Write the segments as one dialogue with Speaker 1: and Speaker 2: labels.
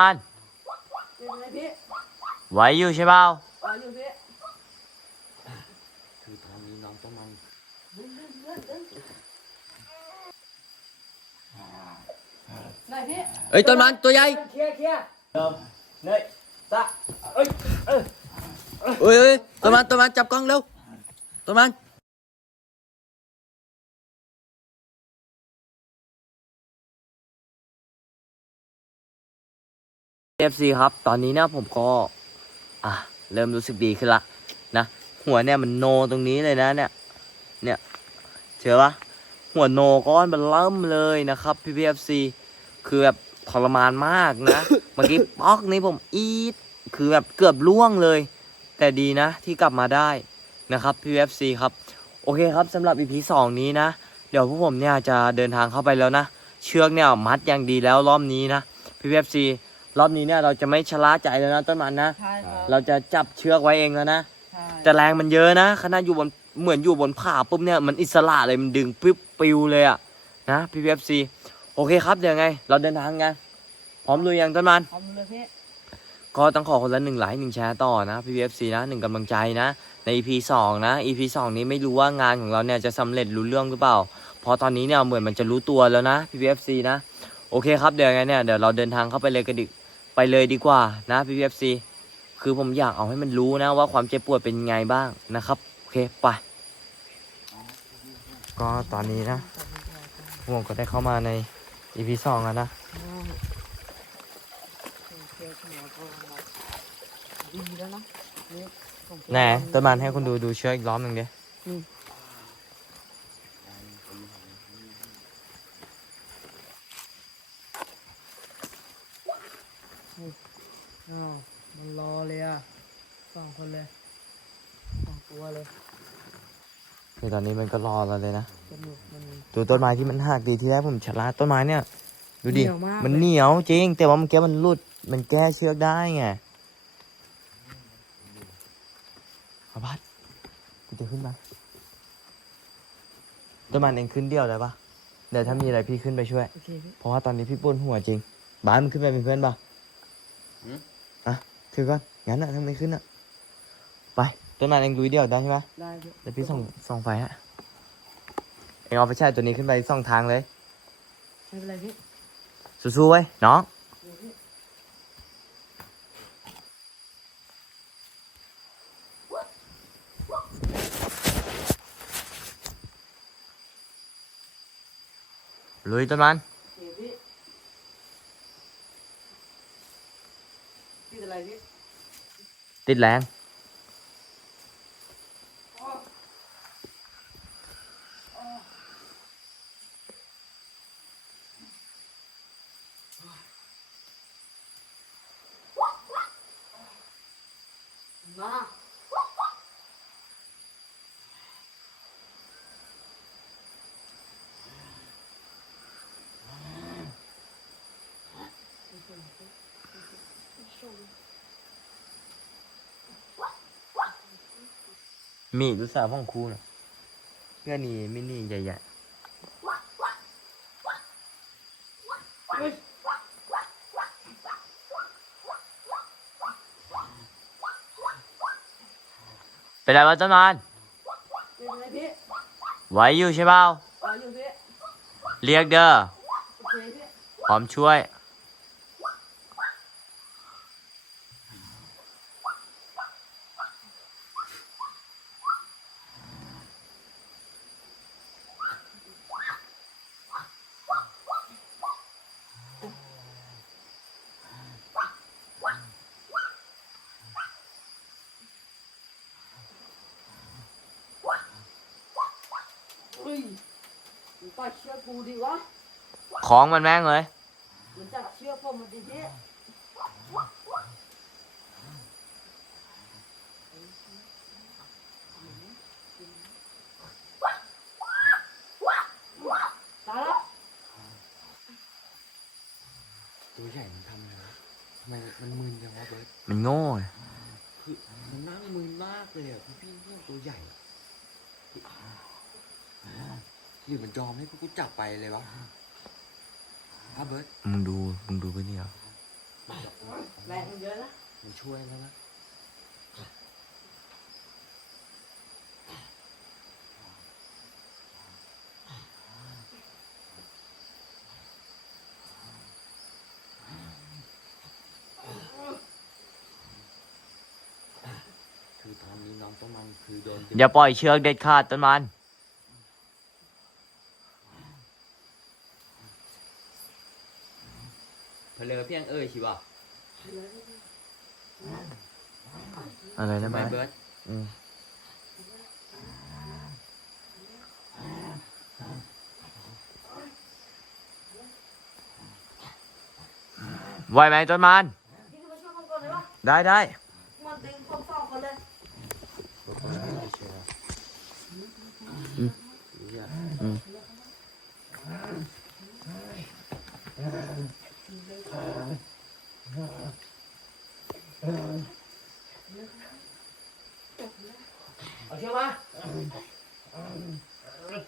Speaker 1: อัน
Speaker 2: เป็นไงพี่
Speaker 1: ไหวอยู่ใช่เปล่า
Speaker 2: มาอยู่พี่
Speaker 3: คือตอนนี้น้องต้องมัน
Speaker 2: ดึงดึงดึงดึงไหนพี่
Speaker 1: เอ้ยต้นมันตัวใหญ่
Speaker 3: เคลียร์เคลียร์เดิมเนยตะเอ้ยเอ้ย
Speaker 1: เอ้ยต้นมันต้นมันจับกล้องเร็วต้นมัน เอฟซีครับ ตอนนี้นี่ยผมก็ อะ เริ่มรู้สึกดีขึ้นละนะหัวเนี่ยมันโนตรงนี้เลยนะเนี่ย เนี่ยเชื่อปะหัวโนก้อนมันเริ่มเลยนะครับพี่พีเอฟซีคือแบบทรมานมากนะเมื่อกี้ป๊อกนี้ผมอีดคือแบบเกือบล่วงเลย แต่ดีนะที่กลับมาได้นะครับพี่เอฟซีครับ โอเคครับสำหรับ EP สองนี้นะ เดี๋ยวพวกผมเนี่ยจะเดินทางเข้าไปแล้วนะ เชือกเนี่ยมัดอย่างดีแล้วรอบนี้นะพี่เอฟซี รอบนี้เนี่ยเราจะไม่ชะล่าใจแล้วนะต้นมันนะ
Speaker 2: ใช่ครับ
Speaker 1: เราจะจับเชือกไว้เองแล้วนะ
Speaker 2: ใช่
Speaker 1: แต่แรงมันเยอะนะขณะอยู่บนเหมือนอยู่บนผาปุ๊บเนี่ยมันอิสระเลยมันดึงปิ๊บปิวเลยอะนะพี่เอฟซีโอเคครับเดี๋ยวไง เราเดินทางกันพร้อมลุยยังต้นมัน
Speaker 2: ทำเลยพี่
Speaker 1: ก็ต้องขอคนละหนึ่งไลค์หนึ่งแชร์ต่อนะพี่เอฟซีนะหนึ่งกำลังใจนะใน EP สองนะ EP สองนี้ไม่รู้ว่างานของเราเนี่ยจะสำเร็จรู้เรื่องหรือเปล่าเพราะตอนนี้เนี่ยเหมือนมันจะรู้ตัวแล้วนะพี่เอฟซีนะโอเคครับเดี๋ยวไงเนี่ยเดี๋ยวเราเดินทางเข้าไปเลยกันดิ ไปเลยดีกว่านะพี่เอฟซีคือผมอยากเอาให้มันรู้นะว่าความเจ็บปวดเป็นยังไงบ้างนะครับ โอเคไปก็ตอนนี้นะผมก็ได้เข้ามาใน EP สองแล้วนะ
Speaker 2: ดีแล้วนะนี่ผม
Speaker 1: แน่ต้นมันให้คุณดูดูเชือกอีกล้อมหนึ่งดิ
Speaker 2: อ้าวมันรอเลยอะสองคนเลยสองตัวเลย
Speaker 1: คือตอนนี้มันก็รอเราเลยนะ
Speaker 2: สนุกมัน
Speaker 1: ดูต้นไม้ที่มันหักดีที่แรกผมฉลาดต้นไม้เนี่ย ดูดิ
Speaker 2: เหนียวมาก
Speaker 1: มัน
Speaker 2: เลย
Speaker 1: เหนียวจริง แต่ว่ามันแก้มันหลุด มันแก้เชือกได้ไงอาบัดกูจะขึ้นมาต้นไม้เองขึ้นเดียวได้ปะเดี๋ยวถ้ามีอะไรพี่ขึ้นไปช่วย
Speaker 2: โอเคพี่
Speaker 1: เพราะว่าตอนนี้พี่ปวดหัวจริง บ้านมันขึ้นไปเป็นเพื่อนปะอะ ถือก่อนงั้นอะถ้าไม่ขึ้นอะไปต้นไม้เองลุยเดียวได้ใช่ไหม
Speaker 2: ได้พี่
Speaker 1: เดี๋ยวพี่ส่องส่องไฟฮะเองเอาไปใช้ตัวนี้ขึ้นไปสองทางเลย
Speaker 2: ไม่เป็นไรพี่
Speaker 1: สู้ๆไว้ยน้อง
Speaker 2: เดี๋ยวพี่
Speaker 1: ลุยต้นมัน
Speaker 2: เดี๋ยวพี่พี่เป็นไรพี่
Speaker 1: ติด
Speaker 2: มี
Speaker 1: ลูกสาวของครูน่ะเพื่อนนี่มินี่ใหญ่ๆเป็นไรวะต้นมัน
Speaker 2: เป็นไงพี่
Speaker 1: ไหวอยู่ใช่เปล่า
Speaker 2: มาอยู่พี่
Speaker 1: เรียกเด้อ
Speaker 2: โอเคพี่
Speaker 1: พร้อมช่วย
Speaker 2: อุ้ย มันต่อยเชือกกูดิวะ
Speaker 1: ของมันแม่งเลย
Speaker 2: มันจับเชือกผมมันดิพี่ตายแล้ว
Speaker 3: ตัวใหญ่มันทำไรวะทำไมมันมึนจังวะเบิร์ต
Speaker 1: มันโง่อะ
Speaker 3: คือมันนั่งมึนมากเลยอะพี่พี่ตัวใหญ่อะ หรือมันยอมให้พวกกูจับไปเลยวะ
Speaker 1: อะเบิร์ด
Speaker 3: มึงดู มึงดูไปเนี่ย
Speaker 2: แรงมันเยอะนะ
Speaker 1: มาช่วยแล้วนะคือตอนนี้น้องต้นมันคือโดนดึง
Speaker 3: อย่าปล่อยเชือกเด็ดขาดต้นมันเพลอ เพียงเอ้ยชิวะอะไรนะ
Speaker 1: ไม่
Speaker 3: บ้า
Speaker 1: เบิร์ด
Speaker 3: อืมไหวไหมต้นมัน
Speaker 2: พี่จะมาช่วยมันก่อนเลยปะ
Speaker 3: ได้ได้
Speaker 2: มันดึงคนสองคนเลย
Speaker 1: ไม่ เชื่อ
Speaker 3: อืม
Speaker 1: รู้ยัง
Speaker 3: อืม
Speaker 2: เอาเชือก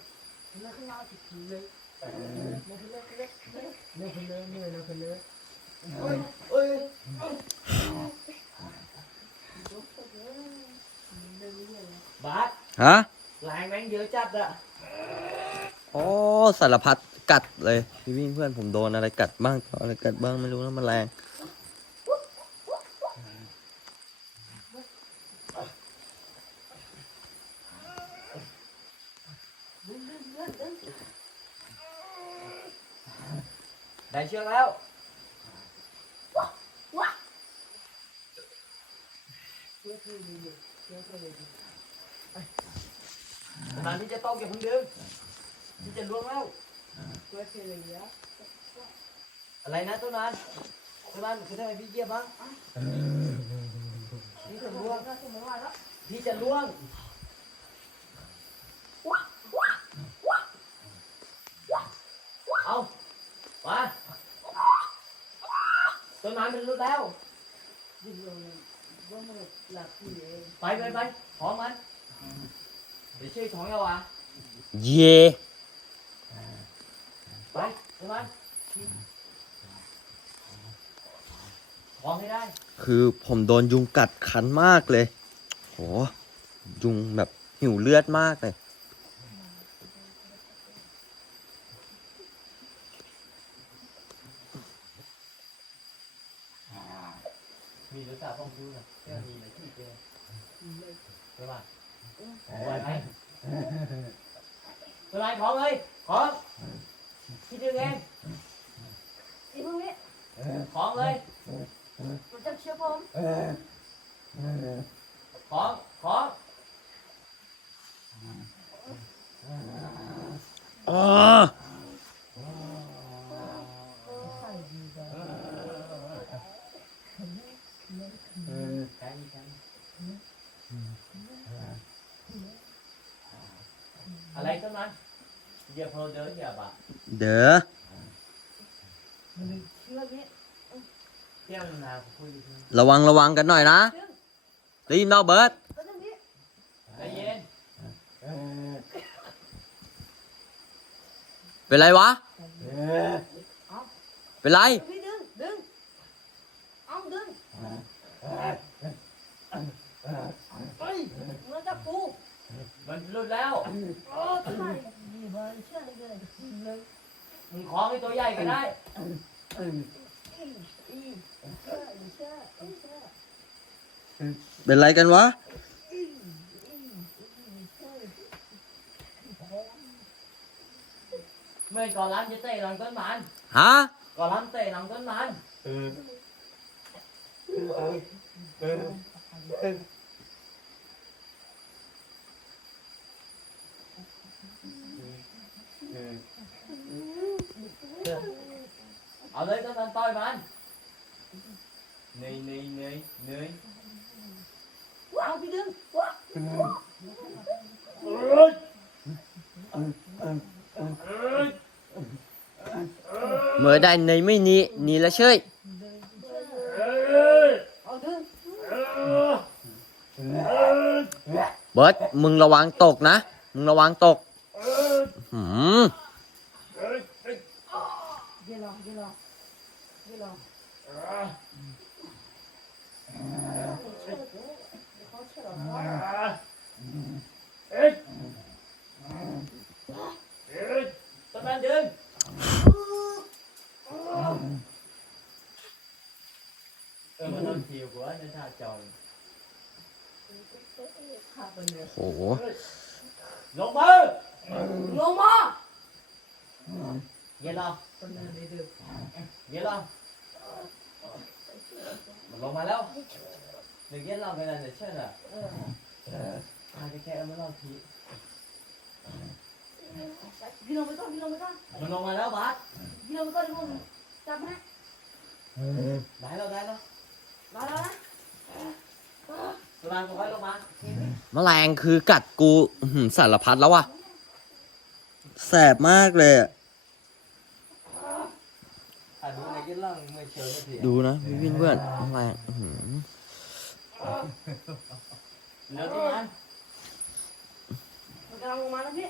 Speaker 2: มาเลือกขึ้นมาสิเลยเลือกขึ้นเลยเลือกขึ้นเลยเลือกขึ้นเลยเฮ้ยเฮ้ยบาส
Speaker 3: ฮะ
Speaker 2: แรงแม่งเยอะจัดอะ
Speaker 3: โอ้สารพัดกัดเลยพี่วิ่งเพื่อนผมโดนอะไรกัดบ้างอะไรกัดบ้างไม่รู้นะมันแรง
Speaker 2: ชือแล้วว้าว้าเชือกที่อยู่เชือกที่
Speaker 4: มีอยู่
Speaker 2: ขณะที่จะต้องอย่าเพิ่งดิมที่จะล้วงแล้วเชือ
Speaker 4: กที่มีอยู่
Speaker 2: อะไรนะต้นนั้นต้นนั้นคือทำไมพี่เยี่ยมบ้างพี่จะล้วงพี่จะล้วงว้าว้เอามา ต้นไม้มันรุดแล้วไปไปไปของมันเดี๋ยวช่วยของเราอะ
Speaker 3: เย่
Speaker 2: ไปต้นไม้ของให้ได้
Speaker 3: คือผมโดนยุงกัดคันมากเลย โห ยุงแบบหิวเลือดมากเลย
Speaker 2: มีหรือเปล่าต้องดูนะเรื่องมีอะไรที่เจอ ใช่ป่ะไหวไหมเป็นไรของเลยของ เด้อ
Speaker 3: ระวังระวังกันหน่อยนะได้ยินเนาะเบิร์ต
Speaker 2: เป็
Speaker 3: นไรวะ เป็นไร
Speaker 4: พี่ดึงดึงเอง
Speaker 2: เฮ้ย
Speaker 4: มันจะปู
Speaker 2: มันรุดแล้ว
Speaker 4: มนี่มันเชื่อเลยเลย
Speaker 2: มึงของให้ตัวใหญ่ก็ได้
Speaker 4: อีอีเชื่อเชื่อเชื่อ
Speaker 3: เป็นไรกันวะ
Speaker 4: อีอีอีเชื่อ
Speaker 2: เมื่อก่อนร้านจะเตะหลังต้นมัน
Speaker 3: ฮะ
Speaker 2: ก่อนร้านเตะหลังต้นมันเอ เอาเลยต้นมันต่อยมันเหนื่อยเหนื่อยเหนื่อยเหนื่อย
Speaker 4: เอาพี่ดึงว้า
Speaker 3: เมื่อได้ในไม่นี้นี่ละเชย
Speaker 4: เอาดึง
Speaker 3: เบิร์ตมึงระวังตกนะ มึงระวังตกหืม
Speaker 4: เดี๋ยวลอง ยี่หรอยี่หรอเชื่อเดี๋ยวเขาเชื่อหรอ
Speaker 2: เอ้ยเอ้ยตะแมนดึงเออมันโดนผิวกว่าในท่าจอย
Speaker 4: ขาดไปเลย
Speaker 3: โอ้โห
Speaker 2: ลงมือ
Speaker 4: ลงมา
Speaker 2: เย็นเรา
Speaker 4: คนนั้นได้ดื้อ
Speaker 2: เย็นรามันลงมาแล้วเดี๋ยวเย็นเราไปนั่นเดี๋ยเชื่อน่ะ
Speaker 4: ออ
Speaker 2: อาจจะแค่เอามาล่าที
Speaker 4: พี่ลงไปก่อนพี่ลงไปก่อน
Speaker 2: มันลงมาแล้วบาส
Speaker 4: พี่ลงไปก่อนเดี๋ยวผมจับให้
Speaker 2: ได้แล้วได้แล้ว
Speaker 4: มาแล้วนะ
Speaker 2: ตะมนก็ไว้ลงมา
Speaker 3: แมลงคือกัดกูสารพัดแล้วว่ะแสบมากเลยอะ
Speaker 2: อะ ดูในเย็นล่างมือเชียวไม่เพีย
Speaker 3: ดูนะพี่เพื่อนๆแมลงอื้อหือ
Speaker 2: แล้วที่นั้น
Speaker 4: มันกำลังลงมาแล้วพี่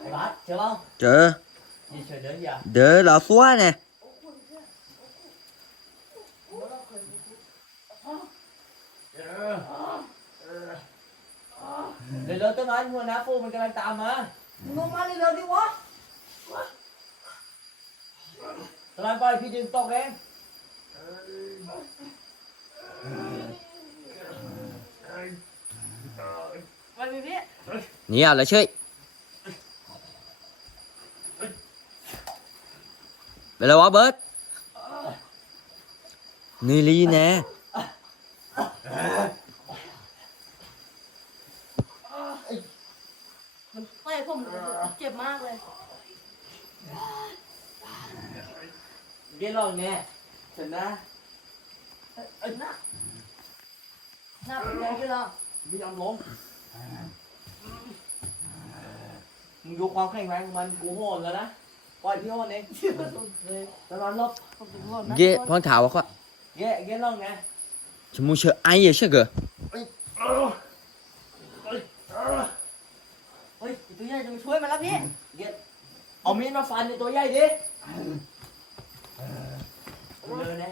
Speaker 2: ไอ้บาสเชื่อเปล่า
Speaker 3: เจอ
Speaker 2: อย่าเฉยเดินอย่า
Speaker 3: เด้อเหราซัวเนี่ย
Speaker 2: เดี๋ยวเดินต้น ไม้หัวนะฟูมันกำลังตามมา
Speaker 4: ลงมาเร็วๆดิวะ
Speaker 2: ตะแมนไปพี่ดึงตกเอง
Speaker 4: ไปพี่พี่
Speaker 3: เนี่ยแล้วเช่ยเป็นไรวะเบิร์ตนี่ลีแน่
Speaker 4: มันเตะผมเจ็บมากเลย
Speaker 2: เย็นลองเนี่ยเห็นนะ
Speaker 4: เอ้ยหน้าหน้าเป็นไงพี่ล่ะ
Speaker 2: ไม่ยอมล้มมึงดูความแข็งแรงของมันกูโหดแล้วนะปล่อยพี่โหดเองตะแมนลบ
Speaker 4: ผมถึงว่านะ
Speaker 3: เย่พ่อถามว่าเขา
Speaker 2: เย็นเย็นลองเนี่ย
Speaker 3: ชมูเชอไอ้เช่เกอ
Speaker 4: เฮ้ยตัวใหญ่จะมาช่วยมันแล้วพี่
Speaker 2: เย็นเอามีดมาฟันในตัวใหญ่ดิ เลยนะ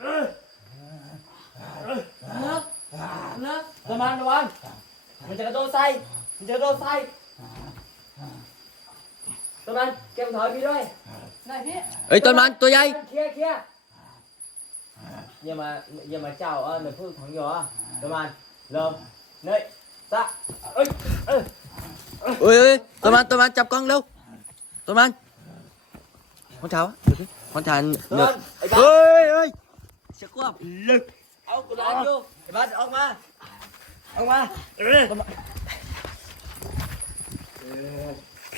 Speaker 4: เลิกเลิก
Speaker 2: ตะแมนระวังมันจะกระโดดใส่มันจะกระโดดใส่ตะแมนเก็บถอยพี่ด้วย
Speaker 4: ไหนพี่
Speaker 3: เอ้ยต้นมันตัวใหญ่
Speaker 2: เคลียร์เคลียร์อย่ามาอย่ามาเจ้าเออหนึ่งพูดของหยอประมาณเริ่มเนยตะเอ้ยเอ้ย
Speaker 3: เอ้ยเอ้ยต้นมันต้นมันจับกล้องเร็ว ต้นมันพ่อถามเดี๋ยวดิพ่อถาม
Speaker 2: ตะ
Speaker 3: เน
Speaker 2: วั
Speaker 3: อะ
Speaker 2: นไอ้บ้า
Speaker 3: เฮ้ยเฮ้ยเชักว่าลึก
Speaker 2: เอากูร้านอยู่ไอ้บ้านออกมาออกมาเออ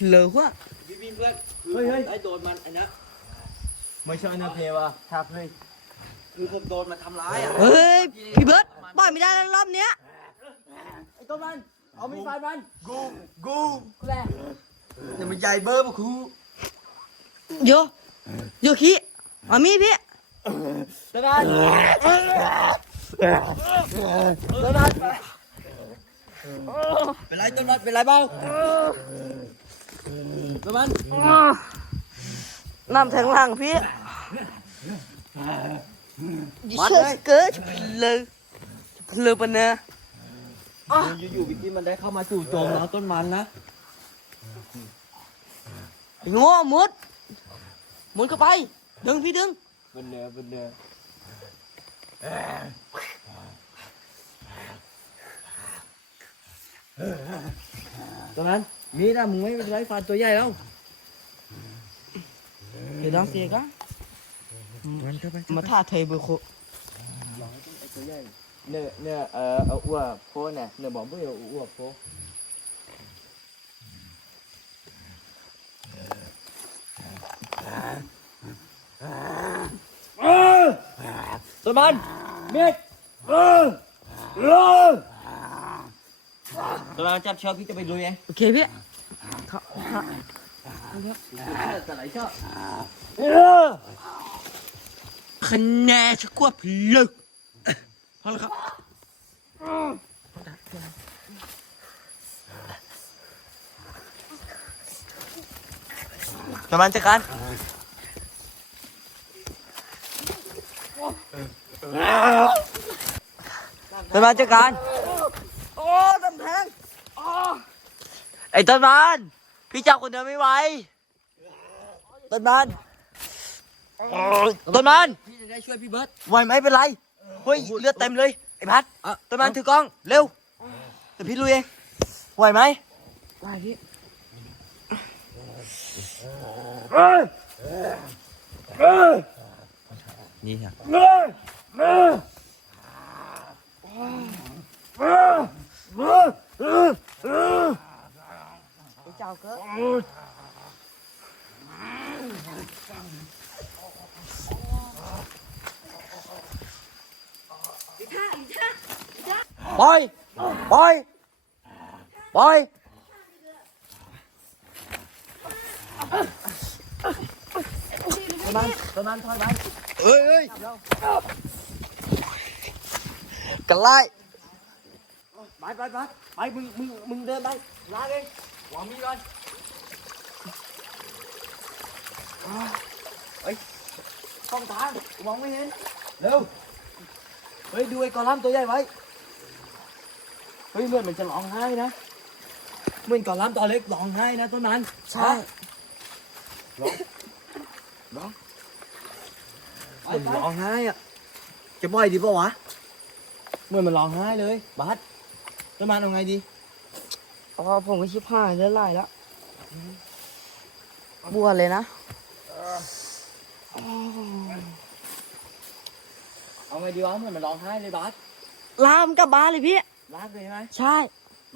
Speaker 3: เหลือว่ะ
Speaker 2: พี่บินเพื่อนเฮ้ยเฮ้ยไอ้โดนมันไอ้นะไม่ใช่นะเพวะทักเลยคือผมโดนมันทำร้ายอะ
Speaker 3: เฮ้ยพี่เบิร์ตปล่อยไม่ได้แล้วรอบเนี้ย
Speaker 2: ไอ้ต้นมันเอามีดฟันมัน
Speaker 3: กูกู
Speaker 2: แห ละ
Speaker 3: อย่ามาใหญ่เบอร์มาคู
Speaker 4: โยโยขี้เอามีดพี่
Speaker 2: ตะวันตะวัน
Speaker 3: เป็นไรต้นมันเป็นไรเบ้า
Speaker 2: ตะวัน
Speaker 4: น้ำแทงหลังพี่
Speaker 3: มัดเลย
Speaker 4: เกิดเลยเลยปะเนี่ย
Speaker 3: อยู่ๆวิกกี้มันได้เข้ามาจู่โจมเราต้นมันนะ
Speaker 4: โง่มุดมุดเข้าไป ดึงพี่ดึง
Speaker 2: เป็นเนื้อเป็นเนื้อตอนนั้นมีนะมึงไม่เป็นไรฟันตัวใหญ่แล้ว
Speaker 4: เดี๋ยวน้องเสียกัน
Speaker 3: มันเข้าไป
Speaker 4: มาท่าเทยเบอร์โค
Speaker 2: เนื้อเนื้อเอ่อเอาอ้วโพเนี่ยเนื้อบอกไม่เอาอ้วโพ ต้นมันเม็ดเออเออตัวเราจับเชือกพี่จะไปลุยเอง
Speaker 4: โอเคพี่
Speaker 2: แต่ไหนชอบ
Speaker 3: คะแนนชักว่าพลึกพอแล้วครับ
Speaker 2: ต้นมันจัดการต้นมันจัดการ
Speaker 5: โอ้ตำแพง
Speaker 2: ไอ้ต้นมันพี่จับคนเดียวไม่ไหวต้นมันต้นมัน
Speaker 5: พี่จะได้ช่วยพี่เบิร์ต
Speaker 2: ไหวไหมเป็นไรเฮ้ยเลือดเต็มเลยไอ้พัดต้นมันถือกล้องเร็วเดี๋ยวพี่ลุยเองไหวไหม
Speaker 5: ได้พี่
Speaker 2: นี่ค่ะ
Speaker 5: เจ้าเกิด
Speaker 2: ปล่อยปล่อยปล่อย ต้นมันต้นมันถอยไปเอ้ยเอ้ยกันไล่
Speaker 5: ไปไปไปไปมึงมึงมึงเดินไปลากเองวางมีดก่อน
Speaker 2: ต้องทางมองไม่เห็นเร็วเฮ้ยดูไอ้กอลัมน์ตัวใหญ่ไว้เฮ้ยเหมือนมันจะร้องไห้นะเหมือนกอลัมน์ตัวเล็กร้องไห้นะต้นมัน
Speaker 5: ใช่
Speaker 2: มันร้องไห้อะจะปล่อยดีปะวะเหมือนมันร้องไห้เลย บัสต้นมันเอาไงดี
Speaker 5: เพราะว่าผมก็ชิบหายเลือดไหลแล้วบวชเลยนะ
Speaker 2: เอาไงดีวะเหมือนมันร้องไห้เลยบัส
Speaker 5: ลามกลับบ้านเลยพี่
Speaker 2: ลากเลยไหม
Speaker 5: ใช่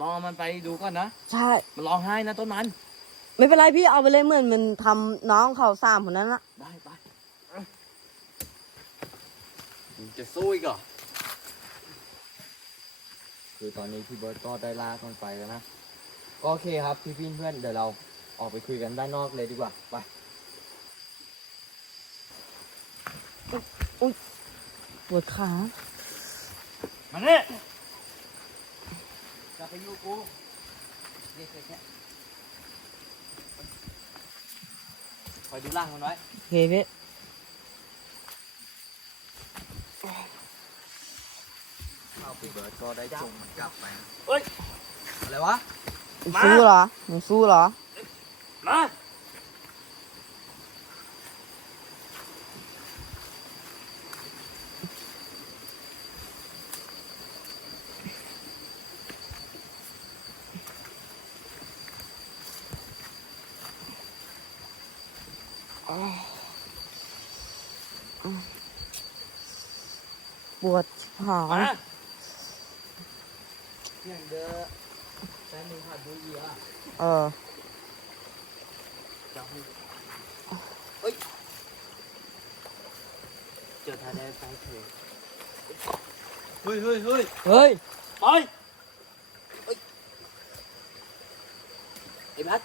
Speaker 2: ลองเอามันไปดูก่อนนะ
Speaker 5: ใช่
Speaker 2: มันร้องไห้นะต้นมัน
Speaker 5: ไม่เป็นไรพี่เอาไปเลยเหมือนมันทำน้องเขาสามคนนั้นละ
Speaker 2: ได้ไป จะสู้อีกเหรอ คือตอนนี้พี่เบิร์ตก็ได้ลากมันไปแล้วนะก็โอเคครับพี่พี่เพื่อนเดี๋ยวเราออกไปคุยกันด้านนอกเลยดีกว่าไป
Speaker 5: ปวดขา
Speaker 2: มาเนี่ยจะไปอยู่กูเรียกแค่คอยดูล่างมันไว้
Speaker 5: เฮ้ย พี่
Speaker 2: ข้าวพี่เบิร์ตก็ได้จุงมันกลับไปเฮ้ย อะไรวะ
Speaker 5: มึงสู้เหรอมึงสู้เหรอ
Speaker 2: มา
Speaker 5: ปวดชิบหาย
Speaker 2: เฮ้ยเฮ้ยไปเฮ้ยไอ้พัด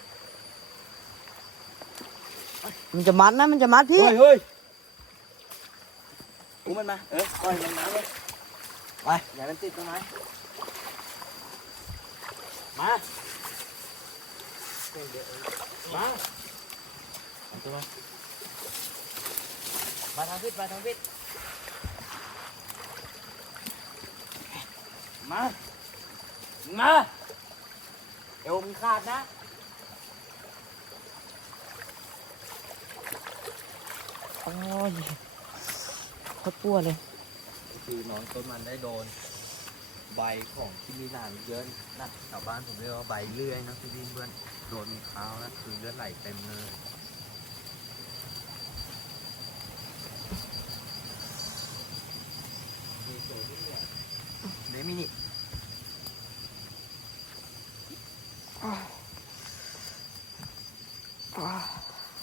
Speaker 5: มันจะมัดนะมันจะมัดพี่
Speaker 2: เฮ้ยเฮ้ยกูมันมา เออปล่อยมันมาเลยไปอย่ามันติดต้นไม้มา มาเอาตัวมามาทางพิษมาทางพิษมา มาเอวมึงขาดนะ
Speaker 5: โอ้ยโคตรปวดเลย
Speaker 2: คือน้องต้นมันได้โดน ใบของที่มีหนามเยอะนะชาวบ้านผมเรียกว่าใบเลื่อยนะพี่เพื่อนโดนมีเท้านะคือเลือดไหลเต็มเลยเดมินี่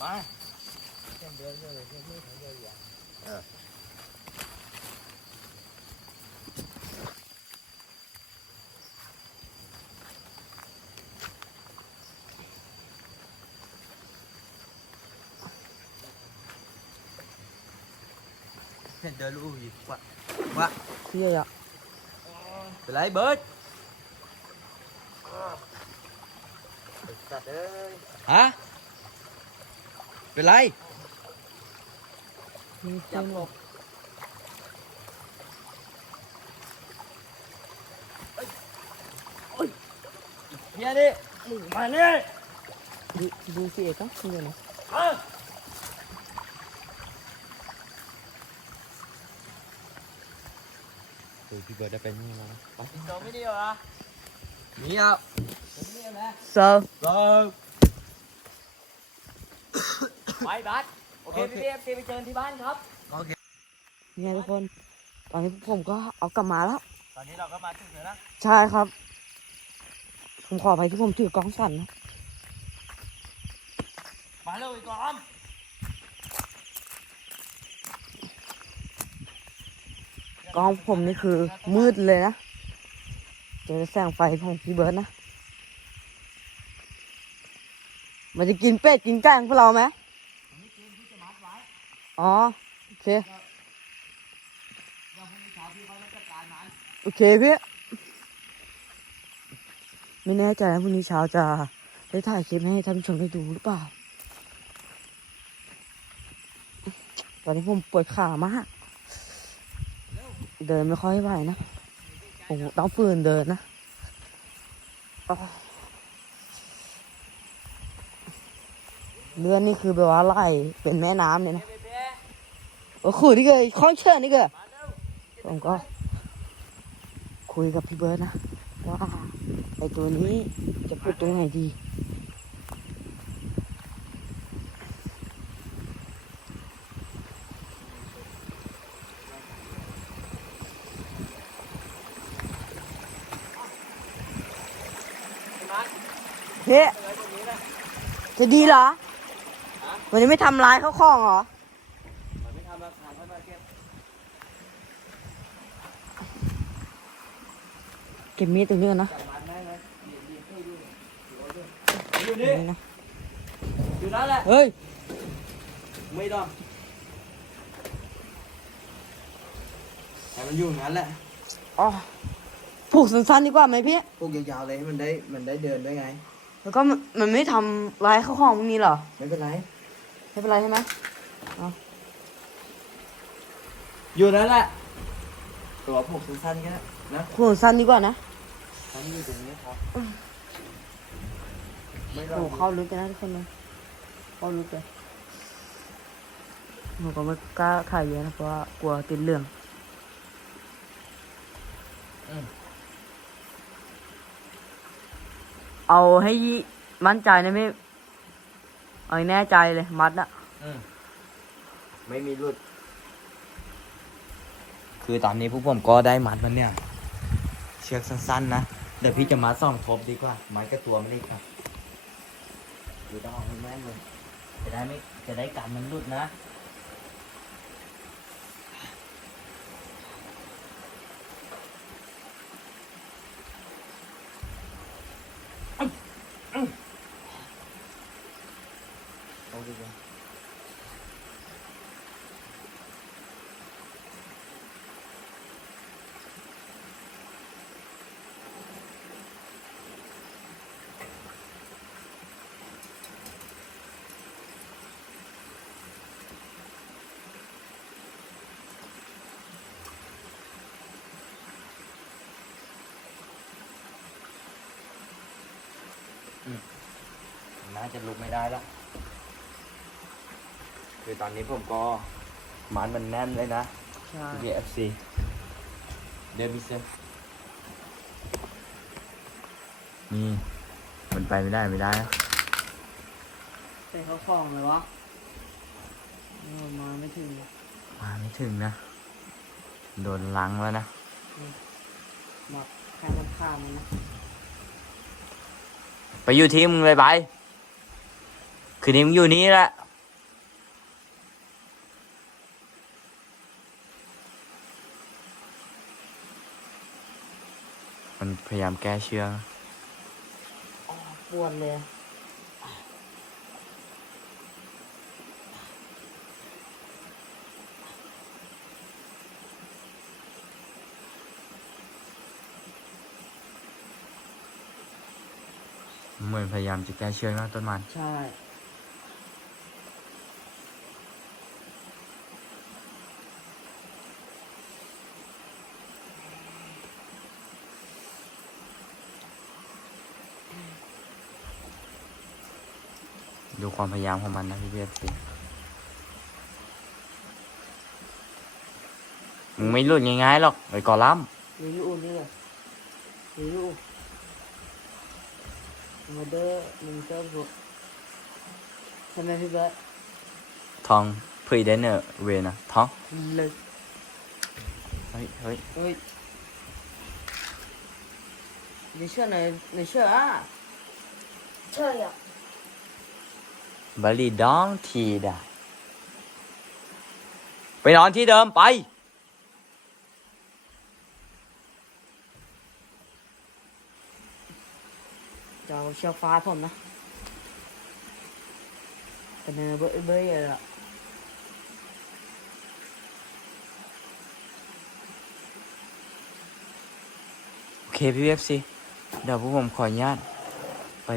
Speaker 2: มาเออ เห็นเดินลูกอีกว่าว่า
Speaker 5: พี่อะ
Speaker 2: เป็นไรเบิร์ดสัตว์เอ้ยฮะ
Speaker 3: เป็นไร
Speaker 5: มีคนบอก
Speaker 2: เฮียดิมาเนี่ย
Speaker 5: ดูดูสิเอกครับคุณเดี๋ยวนะ
Speaker 3: ดูพี่เบิร์ดได้เป็นยังไงบ้างไป
Speaker 2: จงไม่ดีเหรอ
Speaker 3: นี่ครับ
Speaker 5: เซิร์ฟ
Speaker 3: ก็
Speaker 2: ไปบัสโอเคพี่เอฟซีไปเจอกันที่บ้านครับ
Speaker 3: โอเค
Speaker 5: นี่ไงทุกคน ตอนนี้ผมก็เอากลับมาแล้ว
Speaker 2: ตอนนี้เราก็มาถึงแล้วนะ
Speaker 5: ใช่ครับ ผมขอไปที่ผมถือกล้องสั่นนะ
Speaker 2: มาเลยก่อน
Speaker 5: กล้องผมนี่คือมืดเลยนะเจอแสงไฟของพี่เบิร์ดนะ มันจะกินเป็ดกินไก่ของพวกเราไหมอ๋อ โอเค โอเคพี่ไม่แน่ใจนะพรุ่งนี้เช้าจะได้ถ่ายคลิปให้ท่านผู้ชมได้ดูหรือเปล่า ตอนนี้ผมปวดขามาก เดินไม่ค่อยไหวนะโอ้โหต้องฝืนเดินนะเลือนนี่คือแบบว่าไหลเป็นแม่น้ำเลยนะโอ้โหนี่เกยข้องเชิญนี่เกยผมก็ คุยกับพี่เบิร์ดนะว่าไอตัวนี้จะพูดตรงไหนดี เฮ้จะดีเหรอ วันนี้ไม่ทำร้ายเขาข้องเหรอ
Speaker 2: มันไม่ทำราคาเท่าไหร่เก็บ
Speaker 5: เก็บมีดตรงนี้ก่อนนะ
Speaker 2: จับมันได้ไหมดีดีให้ดูอยู่
Speaker 5: ต
Speaker 2: นี่
Speaker 5: รงนี้นะ
Speaker 2: อยู่นั่นแหละ
Speaker 5: เฮ้ย
Speaker 2: ไม่ต้องให้มันอยู่งั้นแหละ
Speaker 5: อ๋อ ผูกสั้นๆดีกว่าไหมพี่
Speaker 3: พวกยาวๆเลยให้มันได้ มันได้เดินได้ไง
Speaker 5: แล้วก็มันมันไม่ทำร้ายเขาของพวกนี้เหรอ
Speaker 3: ไม่เป็นไร
Speaker 5: ไม่เป็นไรใช่ไหม
Speaker 2: อยู่นั่นแหละตัวผมสั้นๆแค่นั้นนะ
Speaker 5: ผูกสั้นดีกว่านะ
Speaker 2: ฉันอยู่ตรงนี้ครับ
Speaker 3: ไม่
Speaker 5: โอ้โหเข้าลึกกันนะทุกคนเลยเข้าลึกเลยหนูก็ไม่กล้าถ่ายเยอะนะเพราะว่ากลัวติดเรื่อง เอาให้มั่นใจนะไม่เอาให้แน่ใจเลยมัดอะ
Speaker 2: ไม่มีรุด คือตอนนี้พวกผมก็ได้มัดมันเนี่ย เชือกสั้นๆนะเดี๋ยวพี่จะมัดสองทบดีกว่า มัดกับตัวมันอีกครับคือต้องเอาให้แม่นเลยจะได้ไม่จะได้กันมันรุดนะ
Speaker 3: ดีกว่า
Speaker 2: น่าจะลุกไม่ได้แล้ว คือตอนนี้ผมก็มันมันแน่นเลยนะ
Speaker 5: ใช่
Speaker 2: BFC เดี๋ยวมีเซมนี่ มันไปไม่ได้ไม่ได้นะ
Speaker 5: เป็นเขาของเลยวะมาไม่ถึง
Speaker 2: มาไม่ถึงนะ โดนลังแล้วนะ
Speaker 5: หมดแค่น้ำข้ามมันนะ
Speaker 2: ไปอยู่ที่มึงเลยไป คืนนี้มึงอยู่นี่แหละ มันพ ยายามแก้เชือก
Speaker 5: ปวดเลย
Speaker 2: เหมือนพยายามจะแก้เชือกนะต้นมัน
Speaker 5: ใช่
Speaker 1: ดูความพยายามของมันนะพี่เอฟซีมึงไม่หลุดง่ายๆหรอกไอ้กอลัมน์
Speaker 5: มีลูกนี่เลยมีลูกมาเด้อมึงเจ้าบุกใช่ไหมพี่เบิร์ด
Speaker 1: ทองพรีเดนเนอร์เวนะท้อง
Speaker 5: เลย
Speaker 1: เฮ้ยเฮ้ย
Speaker 5: เฮ้ย你射哪哪射啊？
Speaker 6: 这样，
Speaker 1: บริดองทีได้ ไปนอนที่เดิมไป
Speaker 5: จะเอาเชือกฟาดผมนะเป็นเนื้อเบ้ยเบ้ยเลยอะ
Speaker 1: โอเคพี่เอฟซีเดี๋ยวพวกผมขออนุญาต ไป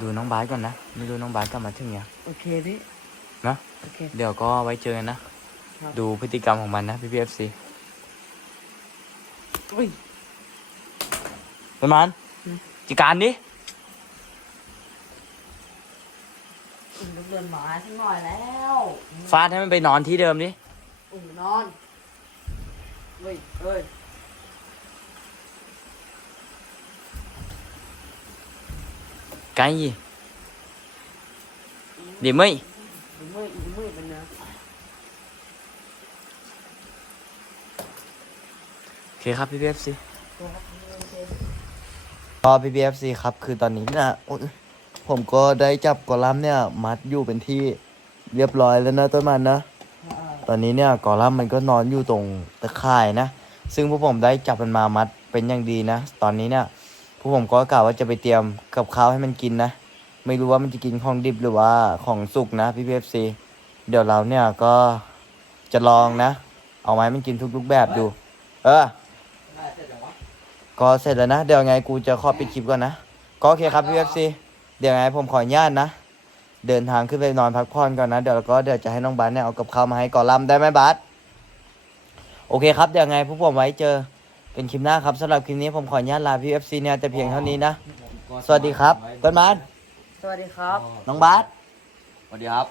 Speaker 1: ดูน้องบาสก่อนนะ ไม่รู้น้องบาสกลับมาถึงยัง
Speaker 5: โอเคพี่
Speaker 1: นะ
Speaker 5: โอเค
Speaker 1: เดี๋ยวก็ไว้เจอกันนะ
Speaker 5: ครับ
Speaker 1: ดูพฤติกรรมของมันนะพี่พีเอฟซี
Speaker 5: อุ้ย
Speaker 1: ประมาณ
Speaker 5: อืม
Speaker 1: จิการดิ
Speaker 5: อุ่นเดินหมาสักหน่อยแล้ว
Speaker 1: ฟาดให้มันไปนอนที่เดิมดิ
Speaker 5: อุ่นนอนเฮ้ยเฮ้ย
Speaker 1: ไกลยี่ดีไหมย
Speaker 5: อีมืออีมือเป็นเนื้อ
Speaker 1: โอเคครับพี่พีเอฟซีก็พี่พีเอฟซีครับ คือตอนนี้นะโอ๊ยผมก็ได้จับกอลัมน์เนี่ย มัดอยู่เป็นที่เรียบร้อยแล้วนะต้นมันนะ ตอนนี้เนี่ยกอลัมน์มันก็นอนอยู่ตรงตะข่ายนะ ซึ่งพวกผมได้จับมันมามัดเป็นอย่างดีนะ ตอนนี้เนี่ย พวกผมก็กล่าวว่าจะไปเตรียมกับข้าวให้มันกินนะ ไม่รู้ว่ามันจะกินของดิบหรือว่าของสุกนะพี่พีเอฟซีเดี๋ยวเราเนี่ยก็จะลองนะ เอาไม้มันกินทุกรูปแบบดู เออ ก็เสร็จแล้วนะ เดี๋ยวไงกูจะขอปิดคลิปก่อนนะ ก็โอเคครับพี่เอฟซีเดี๋ยวไงผมขออนุญาตนะ เดินทางขึ้นไปนอนพักผ่อนก่อนนะ เดี๋ยวก็เดี๋ยวจะให้น้องบาสเนี่ยเอากับข้าวมาให้ก่อนลำได้ไหมบาสโอเคครับ เดี๋ยวไงพวกผมไว้เจอ เป็นคลิปหน้าครับสำหรับคลิปนี้ผมขออนุญาตลาพี่เอฟซีเนี่ยแต่เพียงเท่านี้นะ สวัสดีครับต้นบาส
Speaker 5: สวัสดีครับ
Speaker 1: น้องบาส
Speaker 2: สวัสดีครับ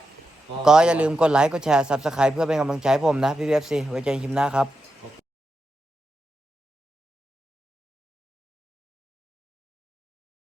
Speaker 1: ก็อย่าลืมกดไลค์กดแชร์ซับสไครป์เพื่อเป็นกำลังใจให้ผมนะพี่เอฟซีไว้เจอกันคลิปหน้าครับ